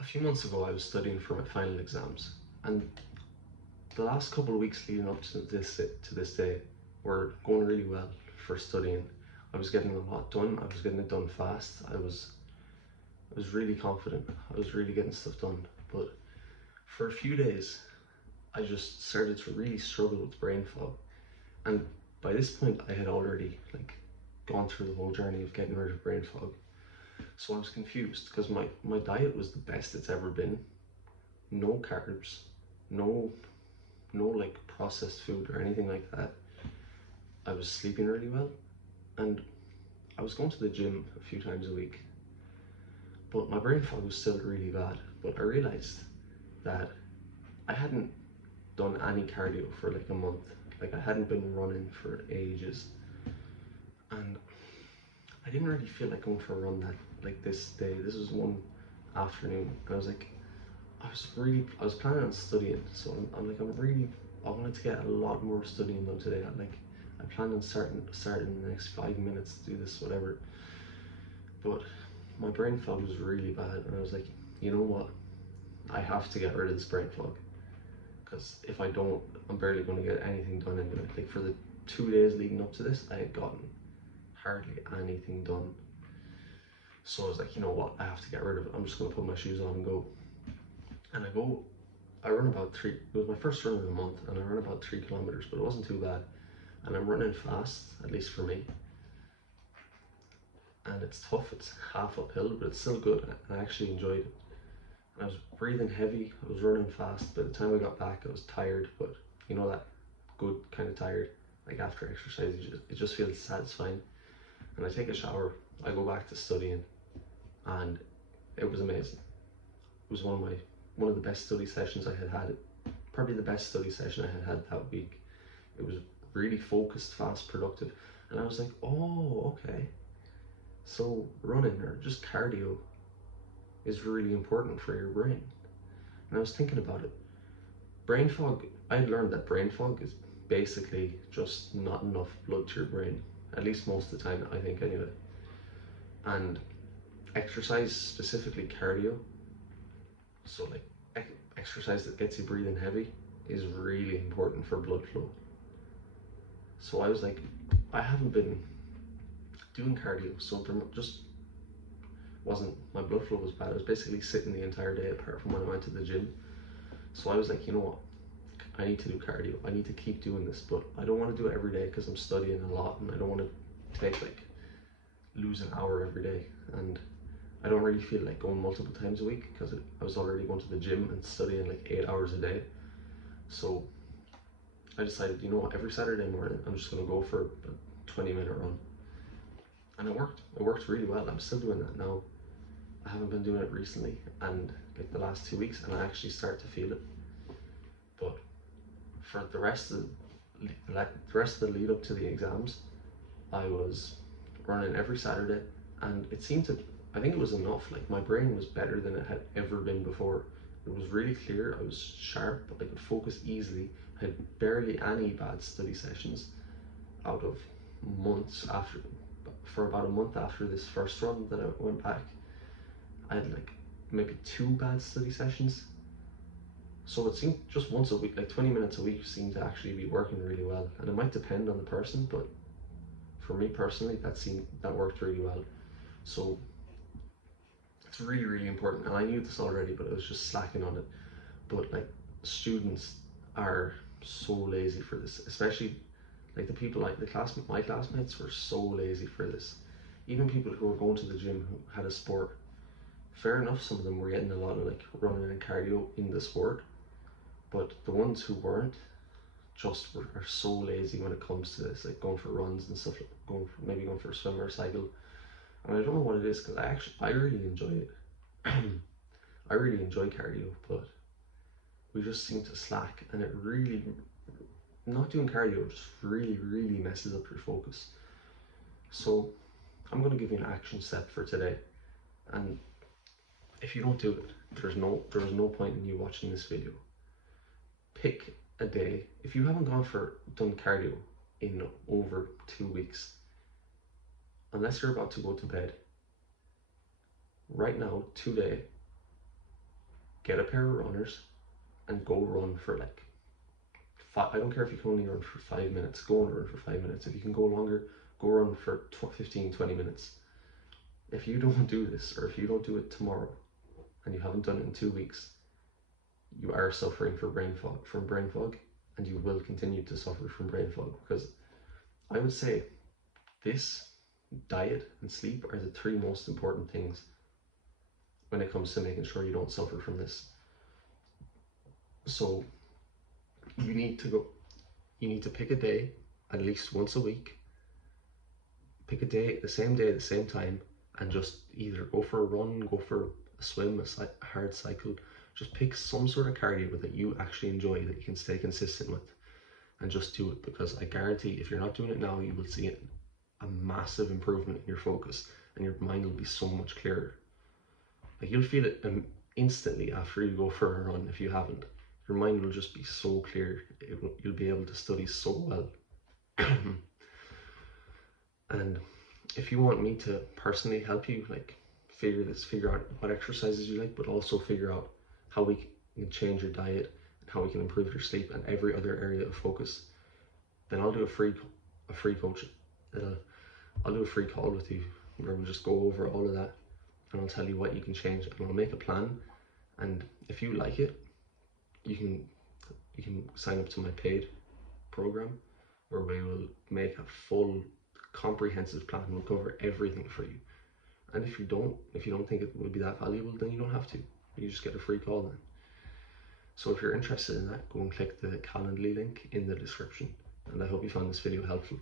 A few months ago, I was studying for my final exams, and the last couple of weeks leading up to this day were going really well for studying. I was getting a lot done. I was getting it done fast. I was really confident. I was really getting stuff done. But for a few days, I just started to really struggle with brain fog. And by this point, I had already gone through the whole journey of getting rid of brain fog. So I was confused because my diet was the best it's ever been. No carbs, no like processed food or anything like that. I was sleeping really well, and I was going to the gym a few times a week, but my brain fog was still really bad. But I realized that I hadn't done any cardio for like a month. Like, I hadn't been running for ages, and I didn't really feel like going for a run that like this day. This was one afternoon, and I was planning on studying, so I wanted to get a lot more studying done today. I planned on starting in the next 5 minutes to do this, whatever. But my brain fog was really bad, and I was like, you know what? I have to get rid of this brain fog, because if I don't, I'm barely going to get anything done anyway. Like, for the 2 days leading up to this, I had gotten hardly anything done. So I was like, you know what? I have to get rid of it. I'm just going to put my shoes on and go. And I run about three, it was my first run of the month, and I run about 3 kilometers, but it wasn't too bad. And I'm running fast, at least for me. And it's tough, it's half uphill, but it's still good, and I actually enjoyed it. And I was breathing heavy, I was running fast. By the time I got back, I was tired, but you know that good kind of tired, like after exercise, it just feels satisfying. And I take a shower, I go back to studying, and it was amazing. It was one of the best study sessions I had, probably the best study session I had that week. It was really focused, fast, productive, and I was like, oh, okay. So running or just cardio is really important for your brain. And I was thinking about it. Brain fog, I had learned that brain fog is basically just not enough blood to your brain, at least most of the time, I think, anyway. And exercise, specifically cardio, so like exercise that gets you breathing heavy, is really important for blood flow. So I was like, I haven't been doing cardio, so there just wasn't, my blood flow was bad. I was basically sitting the entire day apart from when I went to the gym. So I was like, you know what, I need to do cardio. I need to keep doing this, but I don't want to do it every day because I'm studying a lot, and I don't want to lose an hour every day. And I don't really feel like going multiple times a week because I was already going to the gym and studying like 8 hours a day. So I decided, you know what, every Saturday morning I'm just going to go for a 20-minute run. And it worked. It worked really well. I'm still doing that now. I haven't been doing it recently, and like the last 2 weeks, and I actually start to feel it. But for the rest of the lead up to the exams, I was running every Saturday, and it seemed to, I think it was enough. Like, my brain was better than it had ever been before. It was really clear, I was sharp, I could focus easily. I had barely any bad study sessions out of months after. For about a month after this first run that I went back, I had like maybe 2 bad study sessions. So it seemed just once a week, like 20 minutes a week, seemed to actually be working really well. And it might depend on the person, but for me personally, that worked really well. So it's really, really important. And I knew this already, but I was just slacking on it. But like, students are so lazy for this, especially like the people, like my classmates were so lazy for this. Even people who were going to the gym who had a sport, fair enough, some of them were getting a lot of like running and cardio in the sport, but the ones who weren't are so lazy when it comes to this, like going for runs and stuff, like maybe going for a swim or a cycle. And I don't know what it is, because I really enjoy it. I really enjoy cardio, but we just seem to slack, and it really, not doing cardio just really, really messes up your focus. So I'm going to give you an action step for today, and if you don't do it, there's no point in you watching this video. Pick a day. If you haven't done cardio in over 2 weeks, unless you're about to go to bed, right now, today, get a pair of runners and go run for like I don't care if you can only run for 5 minutes, go and run for 5 minutes. If you can go longer, go run for 15, 20 minutes. If you don't do this, or if you don't do it tomorrow and you haven't done it in 2 weeks, you are suffering from brain fog, and you will continue to suffer from brain fog, because I would say this, diet and sleep are the three most important things when it comes to making sure you don't suffer from this. So you need to pick a day at least once a week. Pick a day, the same time, and just either go for a run, go for a swim, a hard cycle. Just pick some sort of cardio that you actually enjoy, that you can stay consistent with, and just do it, because I guarantee if you're not doing it now, you will see a massive improvement in your focus, and your mind will be so much clearer. Like, you'll feel it instantly after you go for a run. If you haven't, your mind will just be so clear. You'll be able to study so well. And if you want me to personally help you, like, figure out what exercises you like, but also figure out how we can change your diet and how we can improve your sleep and every other area of focus, then I'll do a free coach. I'll do a free call with you where we'll just go over all of that, and I'll tell you what you can change, and I'll make a plan. And if you like it, you can sign up to my paid program, where we will make a full comprehensive plan. We'll cover everything for you. And if you don't think it would be that valuable, then you don't have to. You just get a free call then. So if you're interested in that, go and click the Calendly link in the description. And I hope you found this video helpful.